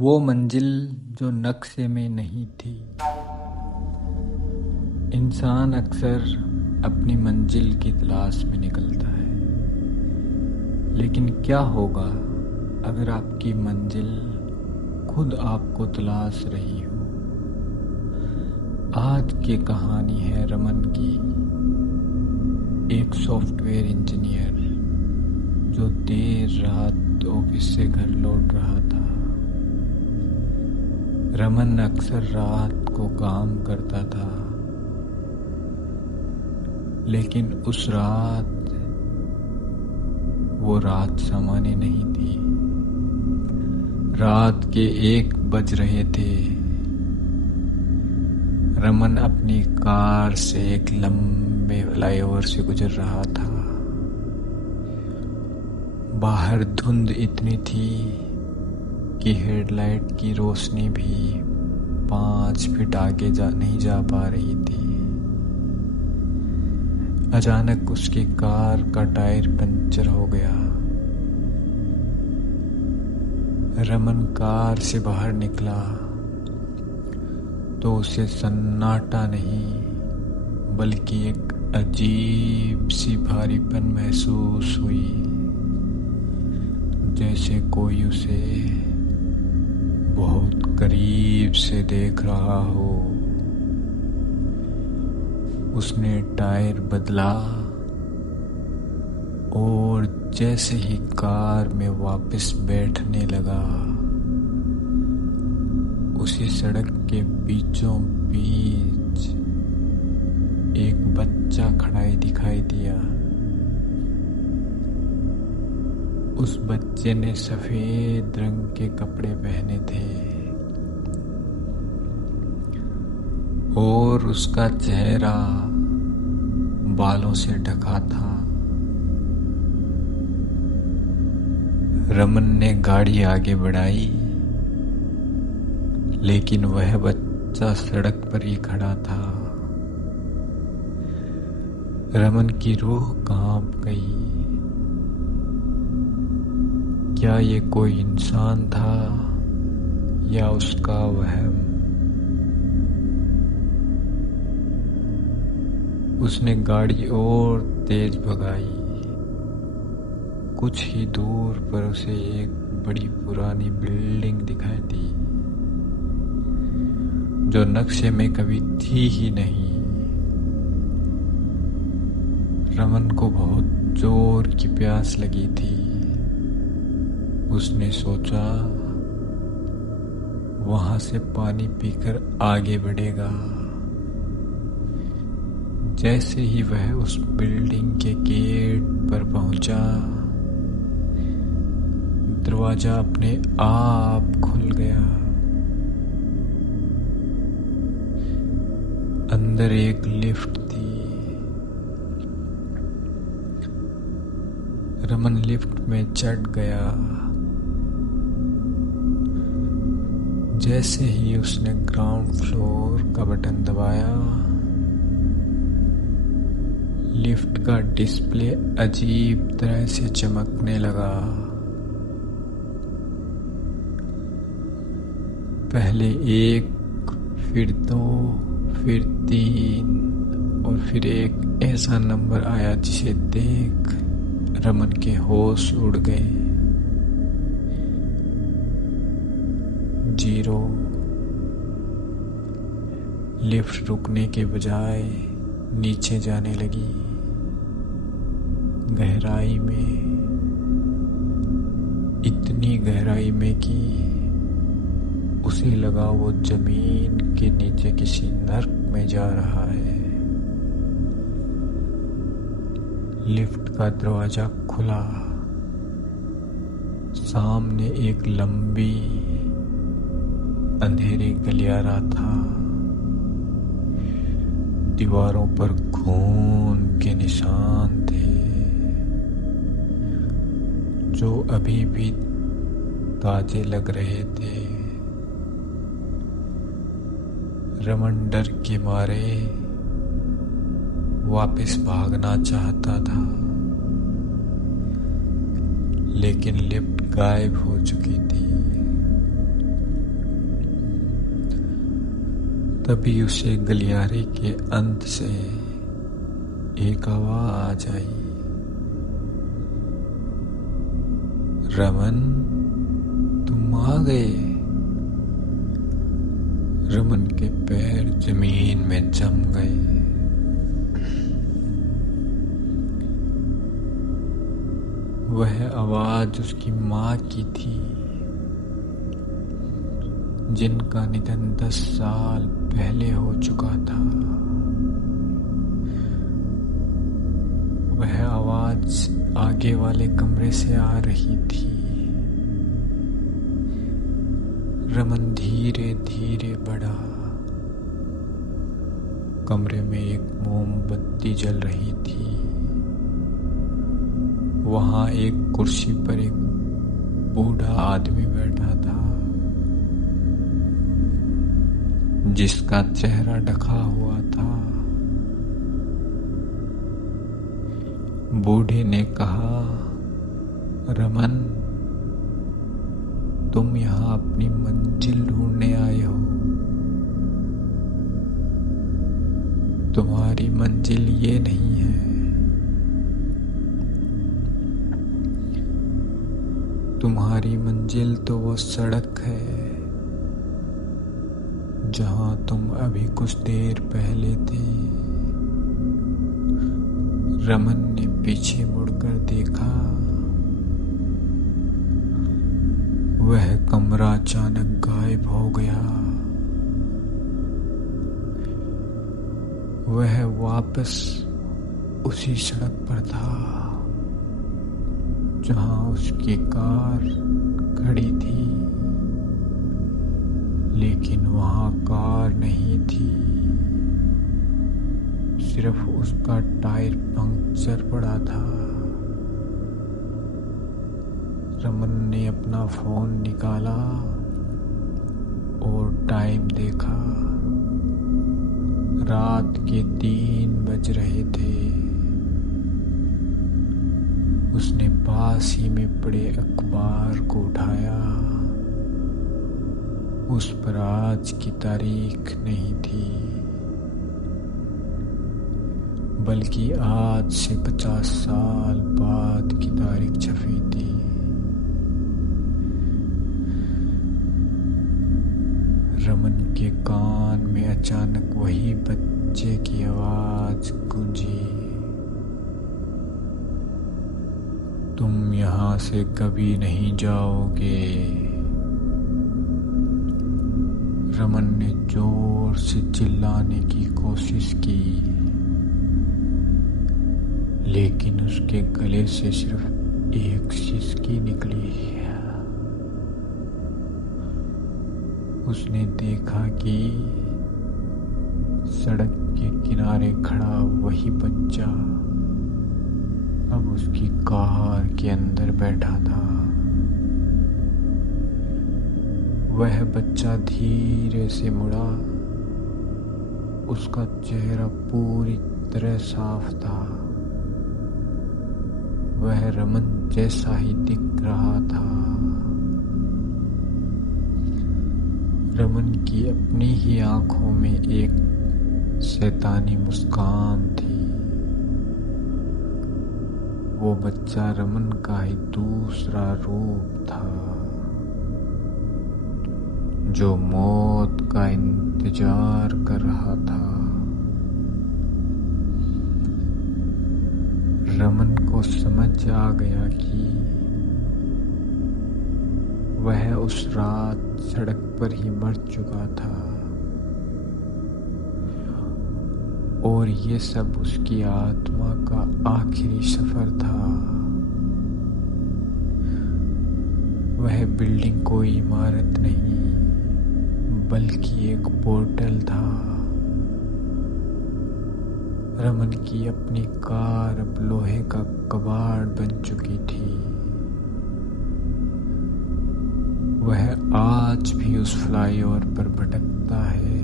वो मंजिल जो नक्शे में नहीं थी। इंसान अक्सर अपनी मंजिल की तलाश में निकलता है, लेकिन क्या होगा अगर आपकी मंजिल खुद आपको तलाश रही हो। आज की कहानी है रमन की, एक सॉफ्टवेयर इंजीनियर जो देर रात ऑफिस से घर लौट रहा था। रमन अक्सर रात को काम करता था, लेकिन उस रात वो रात सामान्य नहीं थी। रात के 1 बज रहे थे। रमन अपनी कार से एक लंबे फ्लाईओवर से गुजर रहा था। बाहर धुंध इतनी थी कि हेडलाइट की रोशनी भी 5 फीट आगे नहीं जा पा रही थी। अचानक उसकी कार का टायर पंचर हो गया। रमन कार से बाहर निकला तो उसे सन्नाटा नहीं, बल्कि एक अजीब सी भारीपन महसूस हुई, जैसे कोई उसे बहुत करीब से देख रहा हो। उसने टायर बदला और जैसे ही कार में वापस बैठने लगा, उसी सड़क के बीचों बीच एक बच्चा खड़ा दिखाई दिया। उस बच्चे ने सफेद रंग के कपड़े पहने थे और उसका चेहरा बालों से ढका था। रमन ने गाड़ी आगे बढ़ाई, लेकिन वह बच्चा सड़क पर ही खड़ा था। रमन की रूह कांप गई। क्या ये कोई इंसान था या उसका वहम? उसने गाड़ी और तेज भगाई। कुछ ही दूर पर उसे एक बड़ी पुरानी बिल्डिंग दिखाई दी, जो नक्शे में कभी थी ही नहीं। रमन को बहुत जोर की प्यास लगी थी। उसने सोचा वहां से पानी पीकर आगे बढ़ेगा। जैसे ही वह उस बिल्डिंग के गेट पर पहुंचा, दरवाजा अपने आप खुल गया। अंदर एक लिफ्ट थी। रमन लिफ्ट में चढ़ गया। जैसे ही उसने ग्राउंड फ्लोर का बटन दबाया, लिफ्ट का डिस्प्ले अजीब तरह से चमकने लगा। पहले 1, फिर 2, फिर 3 और फिर एक ऐसा नंबर आया जिसे देख रमन के होश उड़ गए। 0। लिफ्ट रुकने के बजाय नीचे जाने लगी, गहराई में, इतनी गहराई में कि उसे लगा वो जमीन के नीचे किसी नर्क में जा रहा है। लिफ्ट का दरवाजा खुला। सामने एक लंबी अंधेरी गलियारा था। दीवारों पर खून के निशान थे, जो अभी भी ताजे लग रहे थे। रमन डर के मारे वापस भागना चाहता था, लेकिन लिफ्ट गायब हो चुकी थी। तभी उसे गलियारे के अंत से एक आवाज आई, रमन तुम आ गए। रमन के पैर जमीन में जम गए। वह आवाज उसकी माँ की थी, जिनका निधन 10 साल पहले हो चुका था। वह आवाज आगे वाले कमरे से आ रही थी। रमन धीरे धीरे बढ़ा। कमरे में एक मोमबत्ती जल रही थी। वहां एक कुर्सी पर एक बूढ़ा आदमी बैठा था, जिसका चेहरा ढका हुआ था। बूढ़े ने कहा, रमन तुम यहाँ अपनी मंजिल ढूंढने आए हो। तुम्हारी मंजिल ये नहीं है। तुम्हारी मंजिल तो वो सड़क है जहां तुम अभी कुछ देर पहले थे। रमन ने पीछे मुड़कर देखा। वह कमरा अचानक गायब हो गया। वह वापस उसी सड़क पर था जहां उसकी कार खड़ी थी, लेकिन वहां कार नहीं थी। सिर्फ उसका टायर पंक्चर पड़ा था। रमन ने अपना फोन निकाला और टाइम देखा। रात के 3 बज रहे थे। उसने पास ही में पड़े अखबार को उठाया। उस पर आज की तारीख नहीं थी, बल्कि आज से 50 साल बाद की तारीख छपी थी। रमन के कान में अचानक वही बच्चे की आवाज गूंजी, तुम यहाँ से कभी नहीं जाओगे। रमन ने जोर से चिल्लाने की कोशिश की, लेकिन उसके गले से सिर्फ एक सिसकी निकली। उसने देखा कि सड़क के किनारे खड़ा वही बच्चा अब उसकी कार के अंदर बैठा था। वह बच्चा धीरे से मुड़ा। उसका चेहरा पूरी तरह साफ था। वह रमन जैसा ही दिख रहा था। रमन की अपनी ही आंखों में एक शैतानी मुस्कान थी। वो बच्चा रमन का ही दूसरा रूप था, जो मौत का इंतजार कर रहा था। रमन को समझ आ गया कि वह उस रात सड़क पर ही मर चुका था और ये सब उसकी आत्मा का आखिरी सफर था। वह बिल्डिंग कोई इमारत नहीं, बल्कि एक पोर्टल था। रमन की अपनी कार अब लोहे का कबाड़ बन चुकी थी। वह आज भी उस फ्लाईओवर पर भटकता है,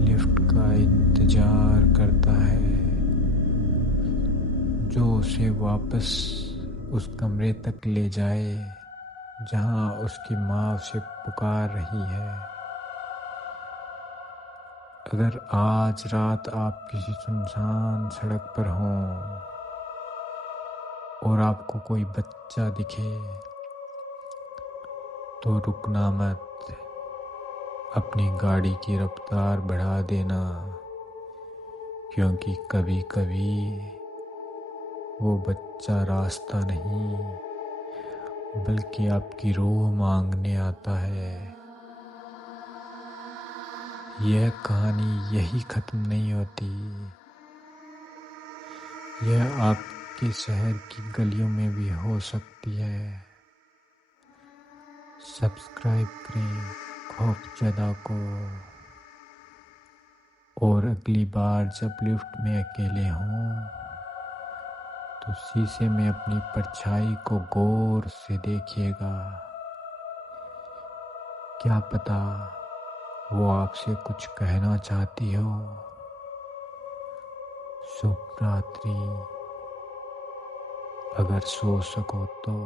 लिफ्ट का इंतजार करता है, जो उसे वापस उस कमरे तक ले जाए जहां उसकी माँ उसे पुकार रही है। अगर आज रात आप किसी सुनसान सड़क पर हों और आपको कोई बच्चा दिखे तो रुकना मत, अपनी गाड़ी की रफ्तार बढ़ा देना, क्योंकि कभी कभी वो बच्चा रास्ता नहीं बल्कि आपकी रूह मांगने आता है। यह कहानी यही खत्म नहीं होती, यह आपके शहर की गलियों में भी हो सकती है। सब्सक्राइब करें खौफजदा को, और अगली बार जब लिफ्ट में अकेले हों तो शीशे में अपनी परछाई को गौर से देखिएगा। क्या पता वो आपसे कुछ कहना चाहती हो। शुभ रात्रि, अगर सो सको तो।